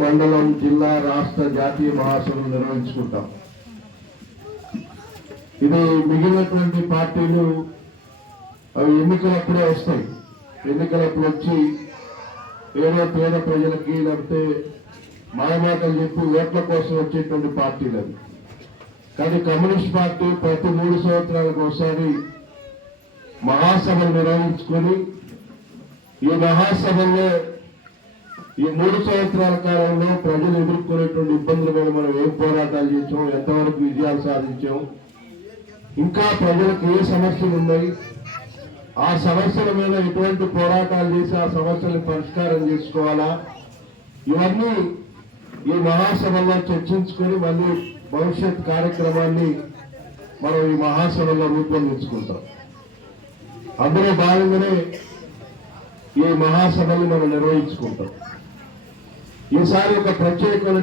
మండలం జిల్లా రాష్ట్ర జాతీయ మహాసభలు నిర్వహించుకుంటాం. ఇది మిగిలినటువంటి పార్టీలు అవి ఎన్నికలప్పుడే వస్తాయి. ఎన్నికలప్పుడు వచ్చి ఏదో పేద ప్రజలకి లేకపోతే మాయమాటలు చెప్పి ఓట్ల కోసం వచ్చేటువంటి పార్టీలు అవి. కానీ కమ్యూనిస్ట్ పార్టీ ప్రతి 3 సంవత్సరాలకు ఒకసారి మహాసభలు నిర్వహించుకొని ఈ మహాసభల్లో ఈ 3 సంవత్సరాల కాలంలో ప్రజలు ఎదుర్కొనేటువంటి ఇబ్బందుల మీద మనం ఏం పోరాటాలు చేసాం, ఎంతవరకు విజయాలు సాధించాం, ఇంకా ప్రజలకు ఏ సమస్యలు ఉన్నాయి, ఆ సమస్యల మీద ఎటువంటి పోరాటాలు చేసి ఆ సమస్యలను పరిష్కారం చేసుకోవాలా, ఇవన్నీ ఈ మహాసభలో చర్చించుకొని మళ్ళీ భవిష్యత్ కార్యక్రమాన్ని మనం ఈ మహాసభలో రూపొందించుకుంటాం. అందులో భాగంగానే ఈ మహాసభలు మనం నిర్వహించుకుంటాం. ఈసారి ఒక ప్రత్యేకమైన